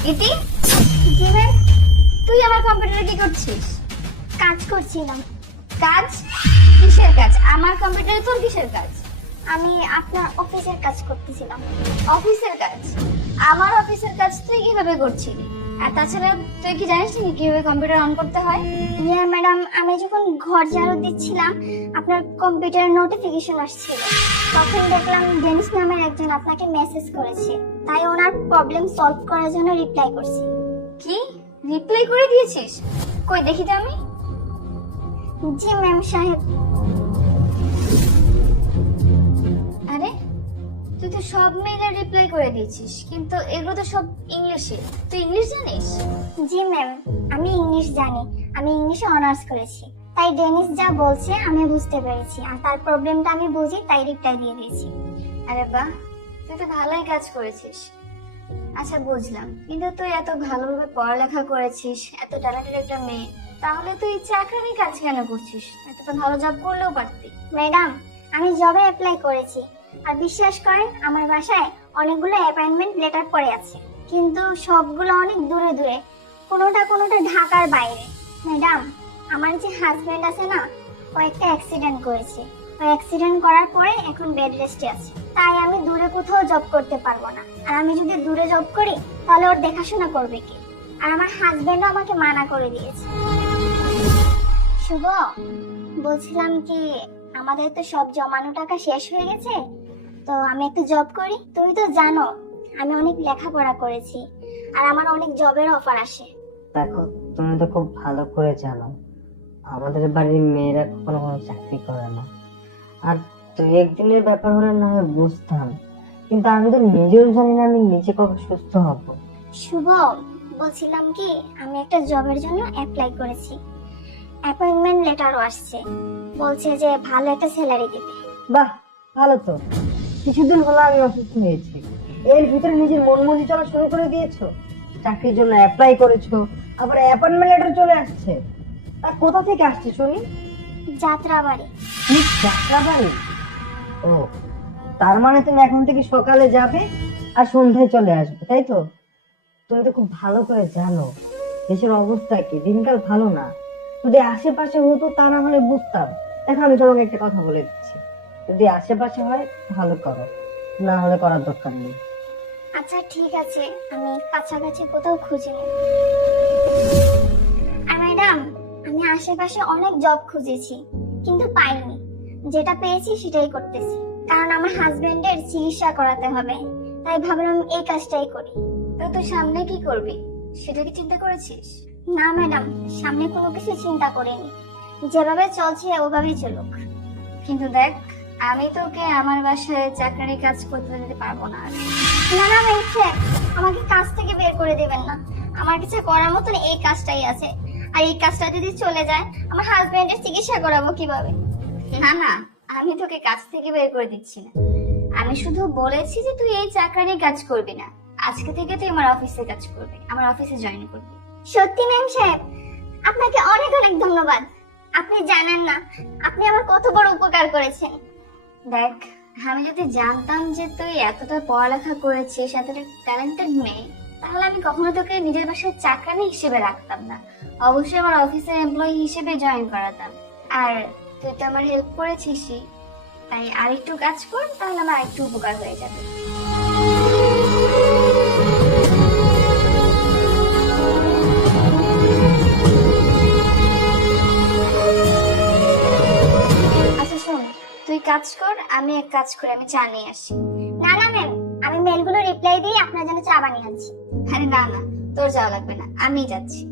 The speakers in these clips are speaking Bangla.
ইতি। জি ম্যাম। তুই আমার কম্পিউটারে কি করছিস? কাজ করছিলাম। কাজ? কিসের কাজ? আমার কম্পিউটারে তোর কিসের কাজ? আমি আপনার অফিসের কাজ করতেছিলাম। অফিসের কাজ? আমার অফিসের কাজ তুই কিভাবে করছিলি? আর তাছাড়া তুই কি জানিস না কিভাবে কম্পিউটার অন করতে হয়? ইয়ে ম্যাডাম, আমি যখন ঘর ঝাড়ু দিচ্ছিলাম আপনার কম্পিউটারে নোটিফিকেশন আসছিল। তখন দেখলাম ডেনিস নামের একজন আপনাকে মেসেজ করেছে, তাই ওনার প্রবলেম সলভ করার জন্য রিপ্লাই করছি। কি রিপ্লাই করে দিয়েছিস? কই দেখি তো আমি। জি ম্যাম সাহেব। আরে তুই তো সব মেইলের রিপ্লাই করে দিয়েছিস, কিন্তু এগুলো তো সব ইংলিশে। তুই ইংলিশ জানিস? জি ম্যাম, আমি ইংলিশ জানি। আমি ইংলিশে অনার্স করেছি, তাই ডেনিস যা বলছে আমি বুঝতে পেরেছি, আর তার প্রবলেমটা আমি বুঝি, তাই রিপ্লাই দিয়ে দিয়েছি। আরে বাহ, তুই তো ভালোই কাজ করেছিস। আচ্ছা বুঝলাম, কিন্তু তুই এত ভালোভাবে পড়ালেখা করেছিস, এত ট্যালেন্টেড একটা মেয়ে, তাহলে তুই চাকরির কাজ কেন করছিস? এত তো ভালো জব করলেও পারতি। ম্যাডাম, আমি জবে অ্যাপ্লাই করেছি, আর বিশ্বাস করেন আমার বাসায় অনেকগুলো অ্যাপয়েন্টমেন্ট লেটার পড়ে আছে, কিন্তু সবগুলো অনেক দূরে দূরে, কোনোটা ঢাকার বাইরে। ম্যাডাম, আমার যে হাজবেন্ড আছে না, ও একটা অ্যাক্সিডেন্ট করেছে। ও অ্যাক্সিডেন্ট করার পরে এখন বেড রেস্টে আছে, তাই আমি দূরে কোথাও জব করতে পারবো না। আর আমি যদি দূরে জব করি তাহলে ওর দেখাশোনা করবে কে? আর আমার হাজবেন্ডও আমাকে মানা করে দিয়েছে। শুভ, বলছিলাম কি, আমাদের তো সব জমানো টাকা শেষ হয়ে গেছে, তো আমি একটা জব করি। তুমি তো জানো আমি অনেক লেখাপড়া করেছি, আর আমার অনেক জবের অফার আসে। দেখো, তুমি তো খুব ভালো করে জানো আমাদের বাড়ির মেয়েরা কখনো কোনো চাকরি করে না। আর দুই একদিনের ব্যাপার হলে না হয় বুঝতাম, কিন্তু আমি তো নিজেও জানি না আমি নিজে কবে সুস্থ হব। শুভ, বলছিলাম কি, আমি একটা জবের জন্য অ্যাপ্লাই করেছি, অ্যাপয়েন্টমেন্ট লেটারও আসছে, বলছে যে ভালো একটা স্যালারি দেবে। বাহ, ভালো তো। কিছুদিন হলো আমি অসুস্থ হয়েছি, এর ভিতরে নিজের মন মর্জি চলা শুরু করে দিয়েছো। চাকরির জন্য অ্যাপ্লাই করেছো, আবার অ্যাপয়েন্টমেন্ট লেটার চলে আসছে। তা কোথা থেকে আসছে শুনি? যাত্রাবাড়ি। কি যাত্রাবাড়ি? ও, তার মানে তুমি এখন থেকে সকালে যাবে আর সন্ধ্যায় চলে আসবে, তাই তো? তুমি তো খুব ভালো করে জানো দেশের অবস্থা কি, দিনকাল ভালো না। যদি আশেপাশে হতো তা না হলে বুঝতাম। দেখো, আমি তোমাকে একটা কথা বলে দিচ্ছি, যদি আশেপাশে হয় ভালো করো, না হলে করার দরকার নেই। আচ্ছা ঠিক আছে, আমি কাছাকাছি কোথাও খুঁজে নেব। আর ম্যাডাম, আমি আশেপাশে অনেক জব খুঁজেছি কিন্তু পাইনি, যেটা পেয়েছি সেটাই করতেছি, কারণ আমার হাজবেন্ডের চিকিৎসা করাতে হবে, তাই ভাবলাম এই কাজটাই করি। তো তুই সামনে কি করবি সেটা কি চিন্তা করেছিস? না ম্যাডাম, সামনে কোনো কিছু চিন্তা করিনি, যেভাবে চলছে ওভাবেই চলুক। কিন্তু দেখ, আমি তোকে আমার বাসায় চাকরির কাজ করতে দিতে পারবো না আর। না না ম্যাম স্যার, আমাকে কাজ থেকে বের করে দেবেন না, আমার কাছে করার মতন এই কাজটাই আছে, আর এই কাজটা যদি চলে যায় আমার হাজবেন্ডের চিকিৎসা করাবো কিভাবে? না না, আমি তোকে কাজ থেকে বের করে দিচ্ছি না। আমি শুধু বলেছি যে তুই এই চাকরির কাজ করবি না, আজকে থেকে তুই আমার অফিসে কাজ করবি, আমার অফিসে জয়েন করবি। সত্যি ম্যাম সাহেব, আপনাকে অনেক অনেক ধন্যবাদ। আপনি জানেন না আপনি আমার কত বড় উপকার করেছেন। দেখ, আমি যদি জানতাম যে তুই এতটা পড়ালেখা করেছিস, এতটা ট্যালেন্টেড মেয়ে, তাহলে আমি কখনো তোকে নিজের বাসায় চাকরানি হিসেবে রাখতাম না, অবশ্যই আমার অফিসের এমপ্লয়ি হিসেবে জয়েন করাতাম। আর তুই তো আমার হেল্প করেছিসই, তাই আরেকটু কাজ কর, তাহলে আমার আরেকটু উপকার হয়ে যাবে। আচ্ছা শোন, তুই কাজ কর, আমি এক কাজ করে আমি চা নিয়ে আসি। না না ম্যাম, আমি মেলগুলো রিপ্লাই দিয়ে আপনার জন্য চা বানিয়ে আনছি। আরে না না, তোর যাওয়া লাগবে না, আমি যাচ্ছি।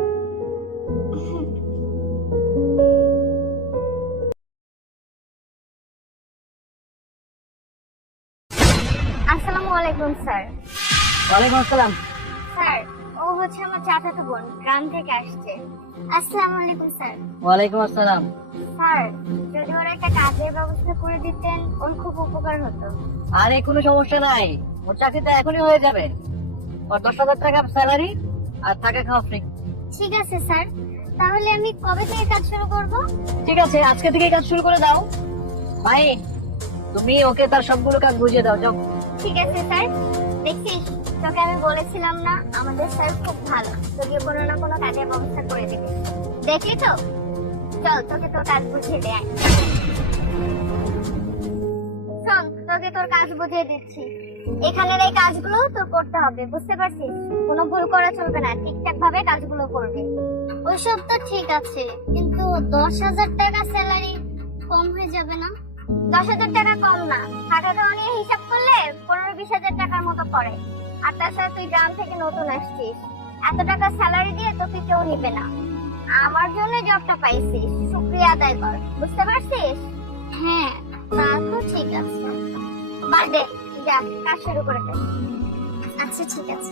আসসালামু আলাইকুম স্যার। ওয়ালাইকুম আসসালাম। স্যার, ও হচ্ছে আমার চাচাতো বোন, গ্রাম থেকে আসছে। আসসালামু আলাইকুম স্যার। ওয়ালাইকুম আসসালাম। স্যার, যদি ওরা একটা কাজের ব্যবস্থা করে দিতেন ওর খুব উপকার হতো। আরে কোনো সমস্যা নাই, ওর চাকরিটা এখনই হয়ে যাবে। ওর 10,000 টাকা স্যালারি আর থাকা খাওয়া ফ্রি। ঠিক আছে স্যার, তাহলে আমি কবে থেকে কাজ শুরু করব? ঠিক আছে, আজকে থেকে কাজ শুরু করে দাও। ভাই, তুমি ওকে তার সবগুলো কাজ বুঝিয়ে দাও, যাও। ঠিক আছে স্যার। দেখছিস তোকে আমি বলেছিলাম না আমাদের স্যার খুব ভালো, তোকে কোনো না কোনো কাজের ব্যবস্থা করে দেবে। দেখলি তো, চল তোকে তোর কাজ বুঝিয়ে দেয়। শোন, তোকে তোর কাজ বুঝিয়ে দিচ্ছি। এখানের এই কাজগুলো তোর করতে হবে, বুঝতে পারছিস? কোনো ভুল করা চলবে না, ঠিকঠাক ভাবে কাজগুলো করবে। ওইসব তো ঠিক আছে, কিন্তু 10,000 টাকা স্যালারি কম হয়ে যাবে না? 10,000 টাকা কম না, টাকা দেওয়া নিয়ে হিসাব করলে 15-20,000 টাকার মতো পড়ে। আর তাছাড়া তুই গ্রাম থেকে নতুন আসছিস, এত টাকা স্যালারি দিয়ে তোকে কেউ নিবে না। আমার জন্য জবটা পাইছিস, শুকরিয়া আদায় কর, বুঝতে পারছিস? হ্যাঁ, তা তো ঠিক আছে। বাদ দে, যা কাজ শুরু করে দে। আচ্ছা ঠিক আছে।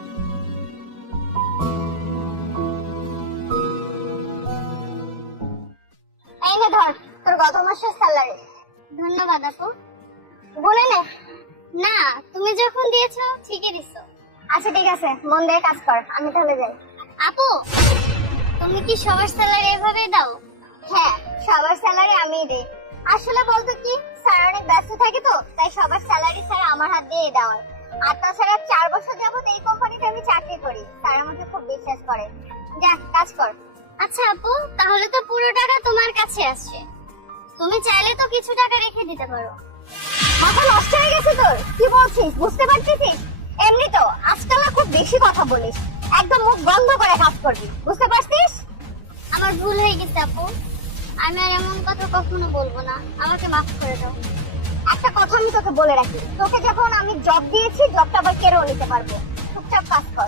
এই নে ধর তোর গত মাসের স্যালারি। ধন্যবাদ আপু। বলে নে। না, তুমি যখন দিয়েছো ঠিকই দিছো। আচ্ছা ঠিক আছে, মন দিয়ে কাজ কর, আমি তাহলে যাই। আপু, তুমি কি সবার স্যালারি এভাবেই দাও? হ্যাঁ, সবার স্যালারি আমিই দিই। আসলে বলতো কি, স্যার অনেক ব্যস্ত থাকে তো, তাই সবার স্যালারি স্যার আমার হাত দিয়ে দেওয়ার। আর তাছাড়া 4 বছর যাবত এই কোম্পানিতে আমি চাকরি করি, স্যার আমাকে খুব বিশ্বাস করে। যা কাজ কর। আচ্ছা আপু, তাহলে তো পুরো টাকা তোমার কাছে আসছে, তুমি চাইলে তো কিছু টাকা রেখে দিতে পারো। মাথা নষ্ট হয়ে গেছে তোর? কি বলছিস বুঝতে পারছিস? এমনি তো আজকাল না খুব বেশি কথা বলিস, একদম মুখ বন্ধ করে কাজ করবি, বুঝতে পারছিস? আমার ভুল হয়ে গেছে আপু, আমি আর এমন কথা কখনো বলবো না, আমাকে মাফ করে দাও। একটা কথা আমি তোকে বলে রাখি, তোকে যখন আমি জব দিয়েছি, জবটা আবার কেড়েও নিতে পারবো। চুপচাপ কাজ কর।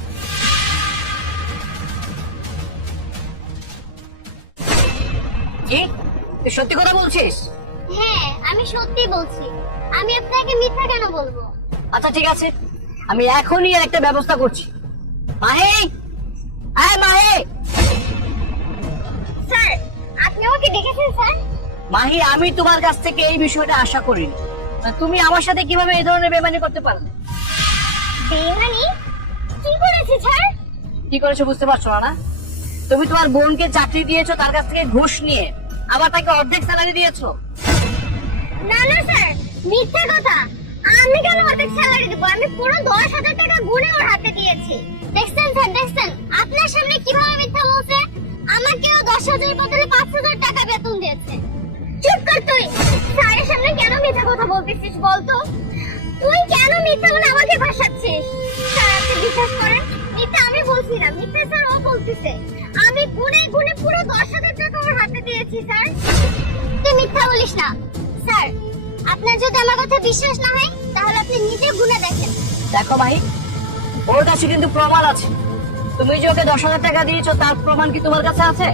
কি তুই সত্যি কথা বলছিস? হ্যাঁ, আমি সত্যি বলছি, আমি আপনাকে মিথ্যা কেন বলবো? আচ্ছা ঠিক আছে, আমি এখনই এর একটা ব্যবস্থা করছি। মাহি, আয় মাহি। স্যার, আপনি আমাকে ডেকেছেন স্যার? মাহি, আমি তোমার কাছ থেকে এই বিষয়টা আশা করিনি। তুমি আমার সাথে কিভাবে এই ধরনের বেমানি করতে পারলে? বেইমানি? কি করেছি স্যার? কি করেছো বুঝতে পারছো না? তুমি তোমার বোনকে চাকরি দিয়েছো, তার কাছ থেকে ঘুষ নিয়ে আবার তাকে অর্ধেক স্যালারি দিয়েছো। না না স্যার, মিথ্যা কথা। আমি কেন অর্ধেক স্যালারি দেবো? আমি পুরো 10,000 টাকা গুনে ওর হাতে দিয়েছি। দেখছেন স্যার, দেখছেন আপনার সামনে কিভাবে মিথ্যা বলছে? আমাকেও 10,000 বদলে 5,000 টাকা বেতন দিয়েছে। চুপ কর তুই। স্যারের সামনে কেন মিথ্যা কথা বলতেছিস বলতো? তুই কেন মিথ্যা বলে আমাকে ফাঁসাচ্ছিস? স্যার, আপনি বিশ্বাস করেন, মিথ্যা আমি বলছি না, মিথ্যা স্যার ও বলতেছে। আমি গুনে গুনে পুরো 10,000 টাকা ওর হাতে দিয়েছি স্যার। তুই মিথ্যা বলিস না স্যার। আপনার যদি আমার কথা বিশ্বাস না হয়, তাহলে আপনি নিজে গুনে দেখেন। দেখো মাহি, ওর কাছে কিন্তু প্রমাণ আছে। তুমি যে ওকে 10,000 টাকা দিয়েছো, তার প্রমাণ কি তোমার কাছে আছে?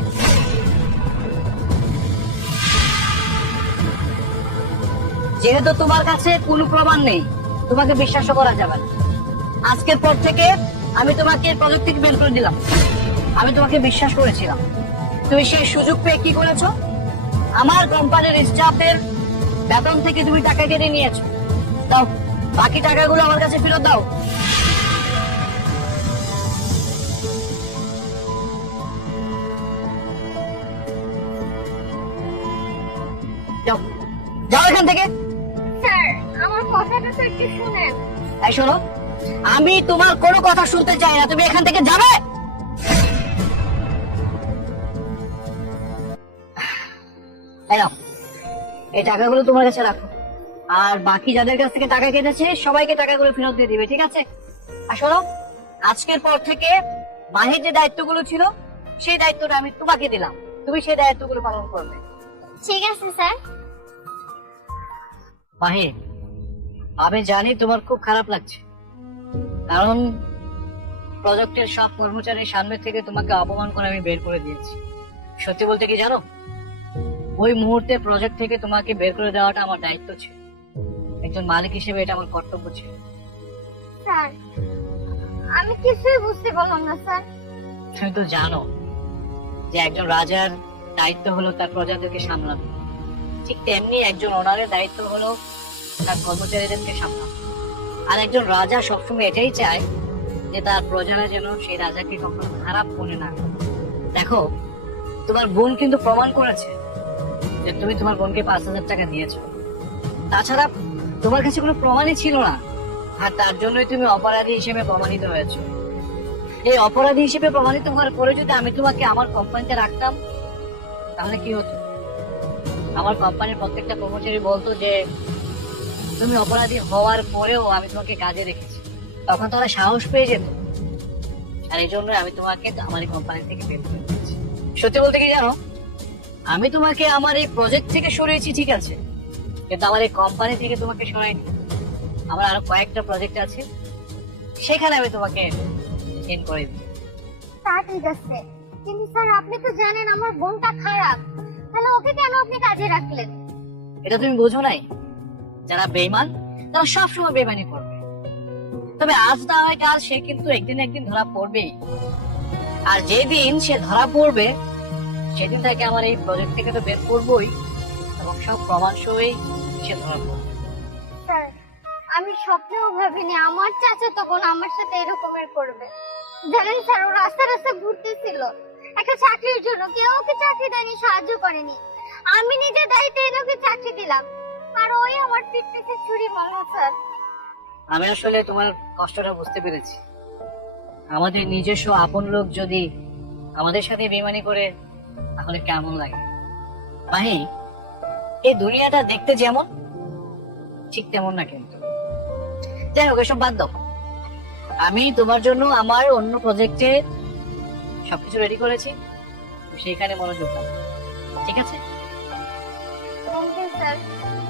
যেহেতু তোমার কাছে কোনো প্রমাণ নেই, তোমাকে বিশ্বাসও করা যাবে না। আজকের পর থেকে আমি তোমাকে প্রজেক্ট থেকে বের করে দিলাম। আমি তোমাকে বিশ্বাস করেছিলাম, তুমি সেই সুযোগ পেয়ে কি করেছো? আমার কোম্পানির স্টাফের বেতন থেকে তুমি টাকা কেটে নিয়েছো। দাও, বাকি টাকাগুলো আমার কাছে ফেরত দাও। যাও, যাও এখান থেকে। স্যার, আমার কথাটা তো একটু শুনেন। এই শোনো, আমি তোমার কোনো কথা শুনতে চাই না, তুমি এখান থেকে যাবে। এই নাও, এই টাকাগুলো তোমার কাছে রাখো, আর বাকি যাদের কাছ থেকে টাকা কেটেছে সবাইকে টাকাগুলো ফেরত দিয়ে দিবে, ঠিক আছে? আর শোনো, আজকের পর থেকে মাহির যে দায়িত্বগুলো ছিল, সেই দায়িত্বটা আমি তোমাকে দিলাম, তুমি সেই দায়িত্বগুলো পালন করবে। ঠিক আছে স্যার। মাহি, আমি জানি তোমার খুব খারাপ লাগছে, কারণ প্রজেক্টের সব কর্মচারীর সামনে থেকে তোমাকে অপমান করে আমি বের করে দিয়েছি। সত্যি বলতে কি জানো, ওই মুহূর্তে প্রজেক্ট থেকে তোমাকে বের করে দেওয়াটা আমার দায়িত্ব ছিল। একজন মালিক হিসেবে এটা আমার কর্তব্য ছিল। স্যার, আমি কিছুই বুঝতে পারলাম না স্যার। তুমি তো জানো যে একজন রাজার দায়িত্ব হলো তার প্রজাদেরকে সামলানো, ঠিক তেমনি একজন ওনারের দায়িত্ব হলো তার কর্মচারীদেরকে সামলানো। আর একজন রাজা সবসময় এটাই চায় যে তার প্রজারা যেন সেই রাজাকে কখনো খারাপ মনে না করে। দেখো, তোমার বোন কিন্তু প্রমাণ করেছে যে তুমি তোমার বোনকে 5,000 টাকা দিয়েছো। তাছাড়া তোমার কাছে কোনো প্রমাণই ছিল না। আর তার জন্যই তুমি অপরাধী হিসেবে প্রমাণিত হয়েছো। এই অপরাধী হিসেবে প্রমাণিত হওয়ার পরে যদি আমি তোমাকে আমার কোম্পানিতে রাখতাম তাহলে কি হতো? আমার কোম্পানির প্রত্যেকটা কর্মচারী বলতো যে তুমি অপরাধী হওয়ার পরেও আমি তোমাকে কাজে রেখেছি। তখন তারা সাহস পেয়ে যেত। আর এই জন্য আমি তোমাকে আমার এই কোম্পানি থেকে বের করে দিয়েছি। সত্যি বলতে কি জানো, আমি তোমাকে আমার এই প্রজেক্ট থেকে সরিয়েছি ঠিক আছে, কিন্তু আমার এই কোম্পানি থেকে তোমাকে সরাইনি। আমার আরো কয়েকটা প্রজেক্ট আছে, সেখানে আমি তোমাকে ইন করে দিই। তা ঠিক আছে, কিন্তু স্যার আপনি তো জানেন আমার বোনটা খারাপ, তাহলে ওকে কেন আপনি কাজে রাখলেন? এটা তুমি বোঝো নাই? যারা বেঈমান তারা সবসময় বেঈমানি করবে, তবে আজ না হয় কাল সে কিন্তু একদিন একদিন ধরা পড়বেই। আর যেদিন সে ধরা পড়বে সেদিন তাকে আমার এই প্রজেক্ট থেকে তো বের করবোই, এবং সব প্রমাণ সহই সে ধরা পড়বে। স্যার আমি স্বপ্নেও ভাবিনি আমার চাচা তখন আমার সাথে এরকমের করবে। জানেন স্যার, ও রাস্তা রাস্তা ঘুরতেছিল একটা চাকরির জন্য, কেউ ওকে চাকরি দেয়নি, সাহায্য করেনি। আমি নিজে দায়িত্বে এনে ওকে চাকরি দিলাম, আর ওই আমার পিঠ থেকে ছুরি মারলো স্যার। আমি আসলে তোমার কষ্টটা বুঝতে পেরেছি। আমাদের নিজস্ব আপন লোক যদি আমাদের সাথে বেইমানি করে তাহলে কেমন লাগে। মাহি, এই দুনিয়াটা দেখতে যেমন ঠিক তেমন না কিন্তু। যাই হোক, এসব বাদ দাও। আমি তোমার জন্য আমার অন্য প্রজেক্টে সবকিছু রেডি করেছি, সেইখানে মনোযোগ দাও, ঠিক আছে? Thank you sir.